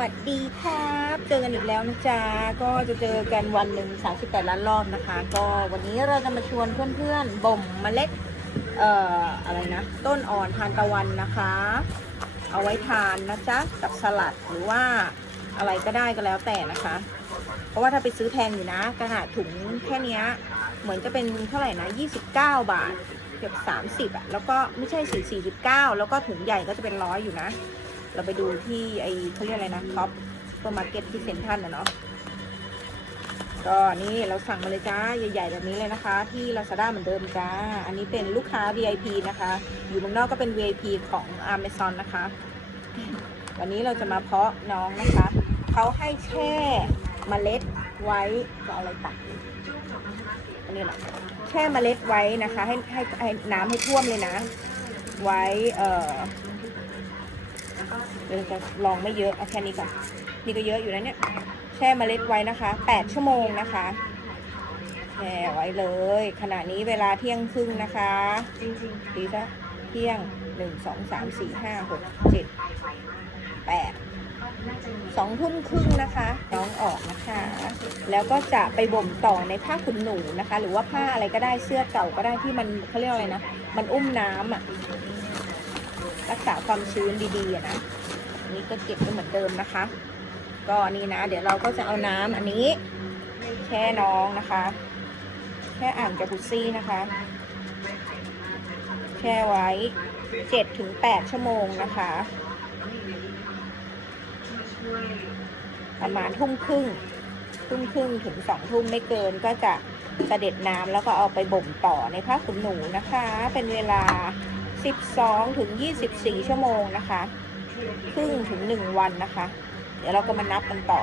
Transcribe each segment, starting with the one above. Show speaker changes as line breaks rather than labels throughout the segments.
วัสดีครับ เจอกันอีกแล้วนะจ๊ะ ก็จะเจอกันวันหนึ่ง38 ล้านรอบนะคะ ก็วันนี้เราจะมาชวนเพื่อนๆบ่มเมล็ด เอ่อ อะไรนะ ต้นอ่อนทานตะวันนะคะ เอาไว้ทานนะจ๊ะ กับสลัดหรือว่าอะไรก็ได้ก็แล้วแต่นะคะ เพราะว่าถ้าไปซื้อแพงอยู่นะขนาดถุงแค่นี้เหมือนจะเป็นเท่าไหร่นะ 29 บาท เกือบ 30อะแล้วก็ไม่ใช่สี่49 แล้วก็ถุงใหญ่ก็จะเป็นร้อยอยู่นะ เราไปดูที่ไอเขาเรียกอะไรนะท็อปก็มาร์เก็ตที่เซ็นทรัลนะเนาะก็นี่เราสั่งมาเลยจ้าใหญ่ๆแบบนี้เลยนะคะ ที่ Lazada เหมือนเดิมจ้า อันนี้เป็นลูกค้า VIP นะคะ อยู่เมืองนอกก็เป็น VIP ของ Amazon นะคะ วันนี้เราจะมาเพาะน้องนะคะเขาให้แช่เมล็ดไว้จะเอาอะไรตักอันนี้หรอแช่เมล็ดไว้นะคะ ให้ให้ให้น้ำให้ท่วมเลยนะ ไว้เอ่อ เดี๋ยวจะลองไม่เยอะเอาแค่นี้ก่อนนี่ก็เยอะอยู่นะเนี่ยแช่เมล็ดไว้นะคะ 8 ชั่วโมงนะคะแช่ไว้เลย ขณะนี้เวลาเที่ยงครึ่งนะคะจริงๆดีซะเที่ยง1 2 3 4 5 6 7 8สองทุ่มครึ่งนะคะน้องออกนะคะ แล้วก็จะไปบ่มต่อในผ้าขุนหนูนะคะ หรือว่าผ้าอะไรก็ได้เสื้อเก่าก็ได้ที่มันเขาเรียกอะไรนะ มันอุ้มน้ำอะรักษาความชื้นดีๆอะนะ นี้ก็เก็บไว้เหมือนเดิมนะคะ ก็นี่นะ เดี๋ยวเราก็จะเอาน้ำอันนี้แช่น้องนะคะ แช่อ่างจากุซซี่นะคะ แช่ไว้เจ็ดถึงแปดชั่วโมงนะคะ ประมาณทุ่มครึ่งทุ่มครึ่งถึงสองทุ่มไม่เกินก็จะเสด็จน้ำแล้วก็เอาไปบ่มต่อในผ้าขนหนูนะคะ เป็นเวลา 12ถึง24 ชั่วโมงนะคะ ครึ่งถึง1วันนะคะ เดี๋ยวเราก็มานับกันต่อ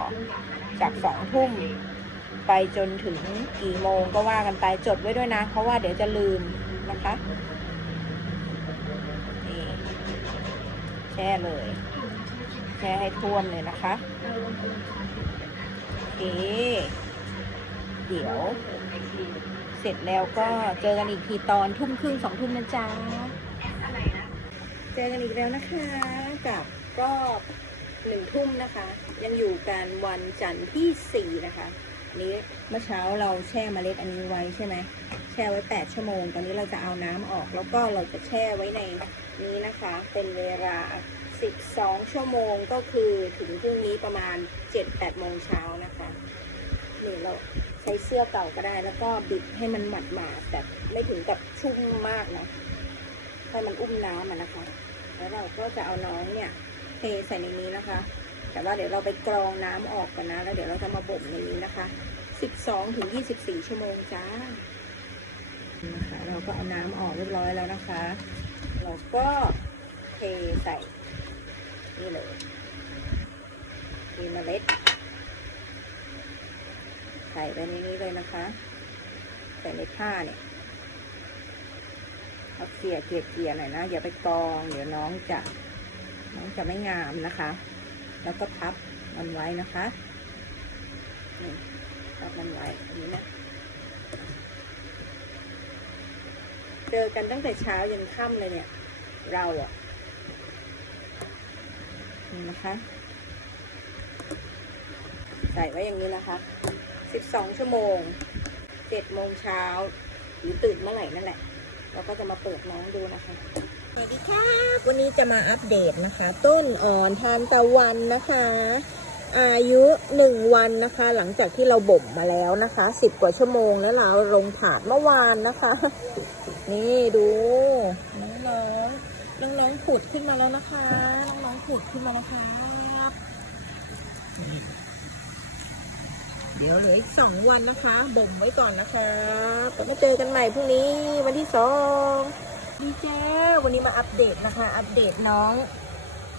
จาก2ทุ่มไปจนถึงกี่โมงก็ว่ากันไปจดไว้ด้วยนะ เพราะว่าเดี๋ยวจะลืมนะคะนี่แช่เลยแช่ให้ท่วมเลยนะคะโอเคเดี๋ยว เสร็จแล้วก็เจอกันอีกทีตอนทุ่มครึ่งสองทุ่มนะจ๊ะ เจอกันอีกแล้วนะคะกับรอบหนึ่งทุ่มนะคะ ยังอยู่กันวันจันทร์ที่สี่นะคะอันนี้เมื่อเช้าเราแช่เมล็ดอันนี้ไว้ใช่ไหมแช่ไว้แปดชั่วโมง ตอนนี้เราจะเอาน้ำออก แล้วก็เราจะแช่ไว้ในนี้นะคะ เป็นเวลา12ชั่วโมงก็คือถึงพรุ่งนี้ประมาณ7-8โมงเช้านะคะนี่เราใช้เสื้อเก่าก็ได้ แล้วก็บิดให้มันหมาดหมาดๆแต่ไม่ถึงกับชุ่มมากนะให้มันอุ้มน้ำอะนะคะ แล้วเราก็จะเอาน้องเนี่ยเทใส่ในนี้นะคะ แต่ว่าเดี๋ยวเราไปกรองน้ำออกกันนะ แล้วเดี๋ยวเราจะมาบ่มในนี้นะคะ 12ถึง24 ชั่วโมงจ้านะคะเราก็เอาน้ำออกเรียบร้อยแล้วนะคะ เราก็เทใส่นี่เลยมีเมล็ด ใส่ไปในนี้เลยนะคะ ใส่ในผ้าเนี่ย เอาเกลี่ยเกลี่ยเกี่ยหน่อยนะ อย่าไปกอง เดี๋ยวน้องจะ น้องจะไม่งามนะคะ แล้วก็พับมันไว้นะคะนี่พับมันไว้อันนี้นะ เจอกันตั้งแต่เช้ายันค่ำเลยเนี่ย เราอะนี่นะคะ ใส่ไว้อย่างนี้นะคะ 12 ชั่วโมง7โมงเช้า หรือตื่นเมื่อไหร่นั่นแหละ เราก็จะมาเปิดน้องดูนะคะสวัสดีค่ะวันนี้จะมาอัปเดตนะคะ ต้นอ่อนทานตะวันนะคะ อายุหนึ่งวันนะคะ หลังจากที่เราบ่มมาแล้วนะคะสิบกว่าชั่วโมงแล้วเราลงถาดเมื่อวานนะคะ นี่ดูน้องๆน้องๆผุดขึ้นมาแล้วนะคะ น้องๆผุดขึ้นมาแล้วครับ เดี๋ยวเหลืออีกสองวันนะคะ บ่มไว้ก่อนนะคะแล้วมาเจอกันใหม่พรุ่งนี้วันที่สองดีเจวันนี้มาอัปเดตนะคะ อัปเดตน้อง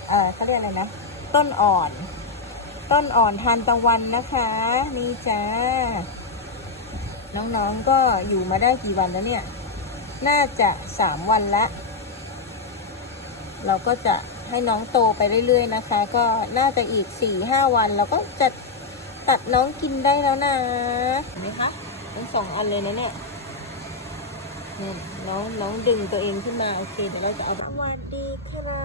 เอ่อเขาเรียกอะไรนะ ต้นอ่อน ต้นอ่อนทานตะวันนะคะนี่จ้า น้องๆก็อยู่มาได้กี่วันแล้วเนี่ย น่าจะสามวันละ เราก็จะให้น้องโตไปเรื่อยๆนะคะ ก็น่าจะอีกสี่ห้าวันเราก็จะ ตัดน้องกินได้แล้วนะเห็นไหมคะทั้งสองอันเลยนะเนี่ยเนี่ยน้องน้องดึงตัวเองขึ้นมาโอเคเดี๋ยวเราจะเอาสวัสดีค่ะ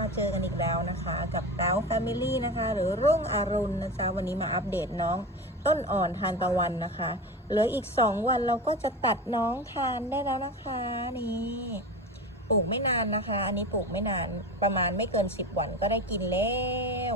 มาเจอกันอีกแล้วนะคะ กับดาวแฟมิลี่นะคะ หรือรุ่งอรุณนะจ๊ะวันนี้มาอัปเดตน้องต้นอ่อนทานตะวันนะคะเหลืออีก 2 วันเราก็จะตัดน้องทานได้แล้วนะคะนี่ปลูกไม่นานนะคะ อันนี้ปลูกไม่นานประมาณไม่เกิน 10 วันก็ได้กินแล้ว